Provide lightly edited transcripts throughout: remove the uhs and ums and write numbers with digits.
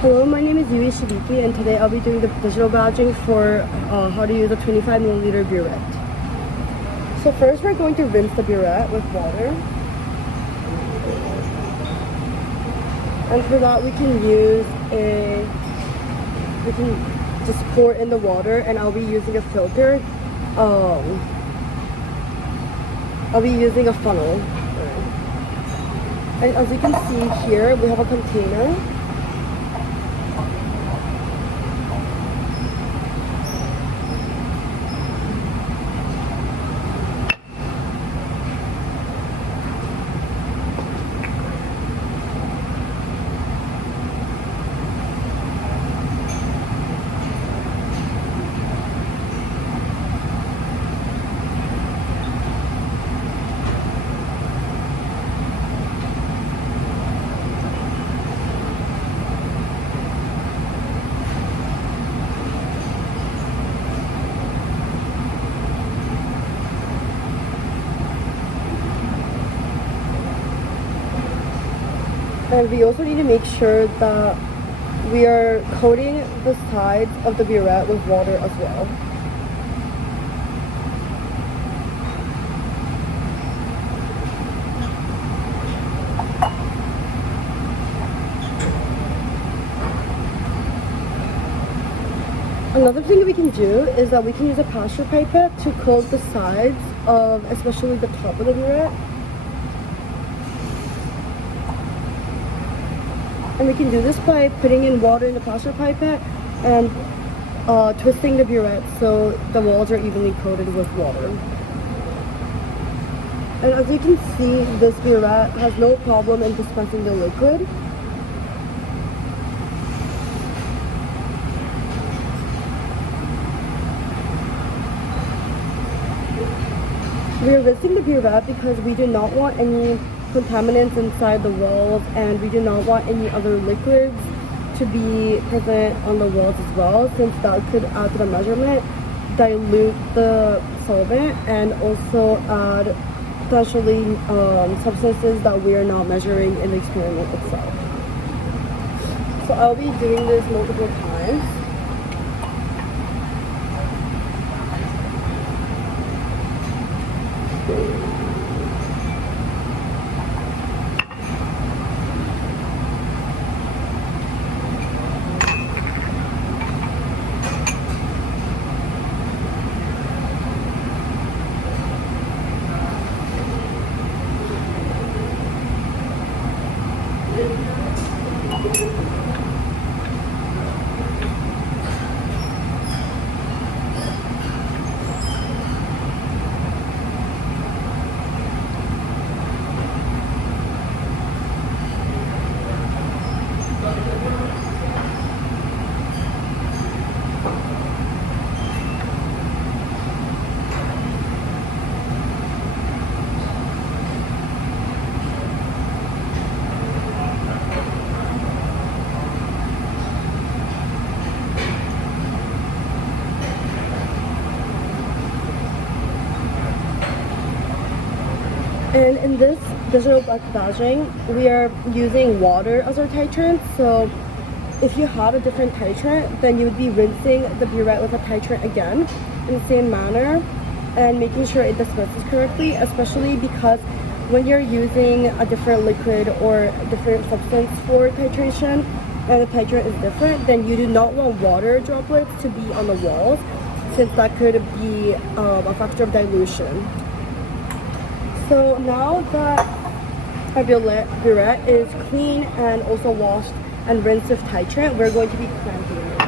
Hello, my name is E05 and today I'll be doing the digital badging for how to use a 25 milliliter Buret. So first we're going to rinse the Buret with water. And for that we can just pour in the water, and I'll be using a filter. I'll be using a funnel. And as you can see here, we have a container. And we also need to make sure that we are coating the sides of the Buret with water as well. Another thing that we can do is that we can use a pressure pipette to coat the sides of, especially the top of the Buret. And we can do this by putting in water in the pressure pipette and twisting the Buret so the walls are evenly coated with water. And as you can see, this Buret has no problem in dispensing the liquid. We are rinsing the Buret because we do not want any contaminants inside the walls, and we do not want any other liquids to be present on the walls as well, since that could add to the measurement, dilute the solvent, and also add potentially substances that we are not measuring in the experiment itself. So I'll be doing this multiple times. And in this digital badging, we are using water as our titrant. So if you have a different titrant, then you would be rinsing the Buret with a titrant again in the same manner and making sure it dispenses correctly, especially because when you're using a different liquid or a different substance for titration and the titrant is different, then you do not want water droplets to be on the walls, since that could be a factor of dilution. So now that our Buret is clean and also washed and rinsed with titrant, we're going to be clamping it.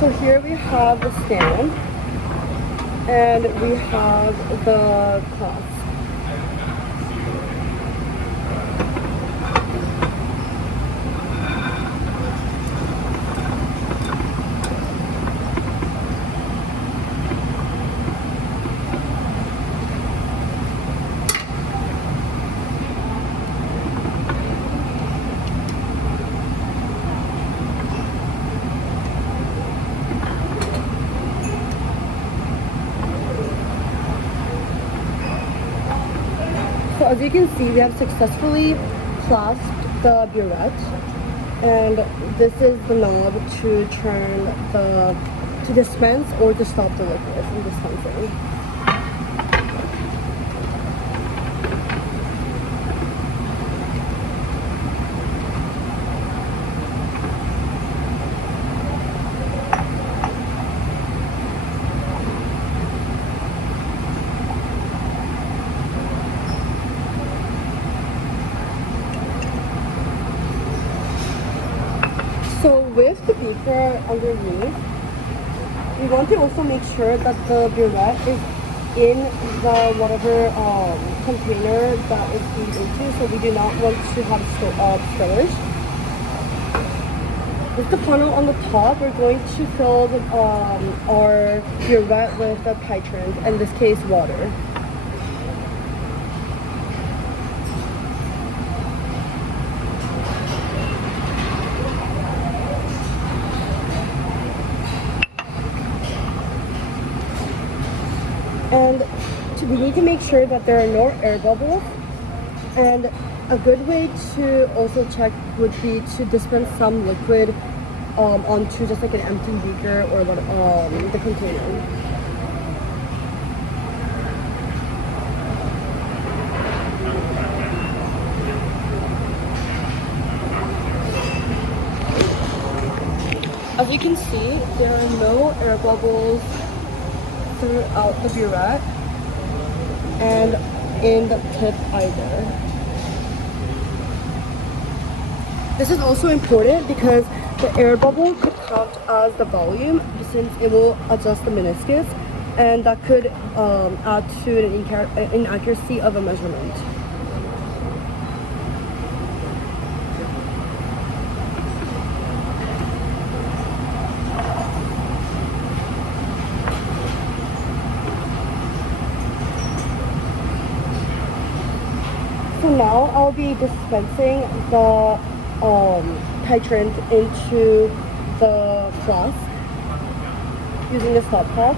So here we have the stand and we have the cloth. So as you can see, we have successfully clasped the Buret, and this is the knob to to dispense or to stop the liquid from dispensing. So with the beaker underneath, we want to also make sure that the Buret is in the whatever container that is being into, so we do not want to have spillage. With the funnel on the top, we're going to fill our Buret with the titrant, in this case water. And we need to make sure that there are no air bubbles. And a good way to also check would be to dispense some liquid onto just like an empty beaker or the container. As you can see, there are no air bubbles throughout the Buret and in the tip either. This is also important because the air bubble could count as the volume, since it will adjust the meniscus, and that could add to an inaccuracy of a measurement. So now I'll be dispensing the titrant into the flask using a stopcock.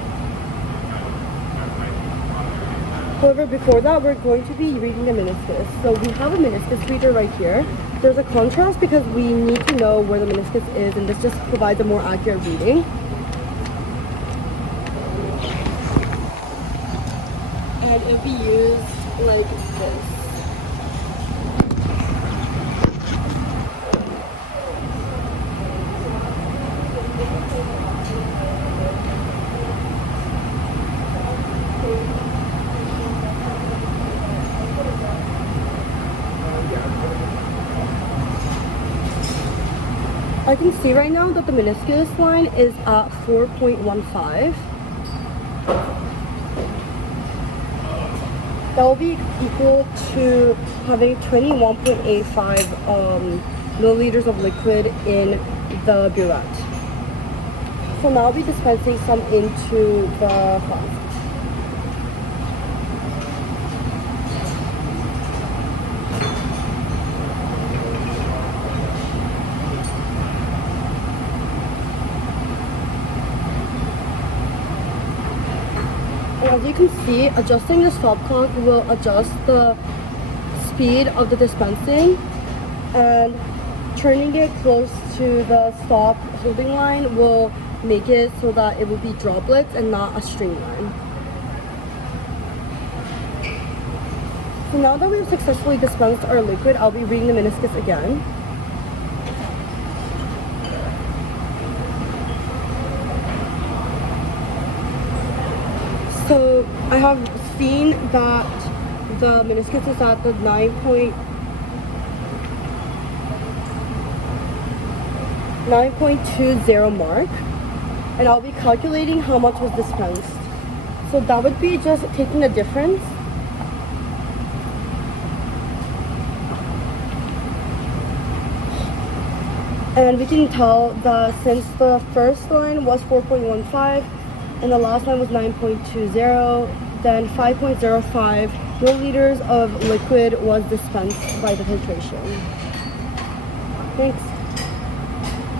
However, before that, we're going to be reading the meniscus. So we have a meniscus reader right here. There's a contrast because we need to know where the meniscus is, and this just provides a more accurate reading. And it'll be used like this. I can see right now that the meniscus line is at 4.15. That will be equal to having 21.85 milliliters of liquid in the Buret. So now I'll be dispensing some into the flask. As you can see, adjusting the stopcock will adjust the speed of the dispensing, and turning it close to the stop holding line will make it so that it will be droplets and not a streamline. So now that we've successfully dispensed our liquid, I'll be reading the meniscus again. So I have seen that the meniscus is at the 9.20 mark, and I'll be calculating how much was dispensed. So that would be just taking the difference and we can tell that since the first line was 4.15 and the last line was 9.20, then 5.05 milliliters of liquid was dispensed by the titration. Thanks.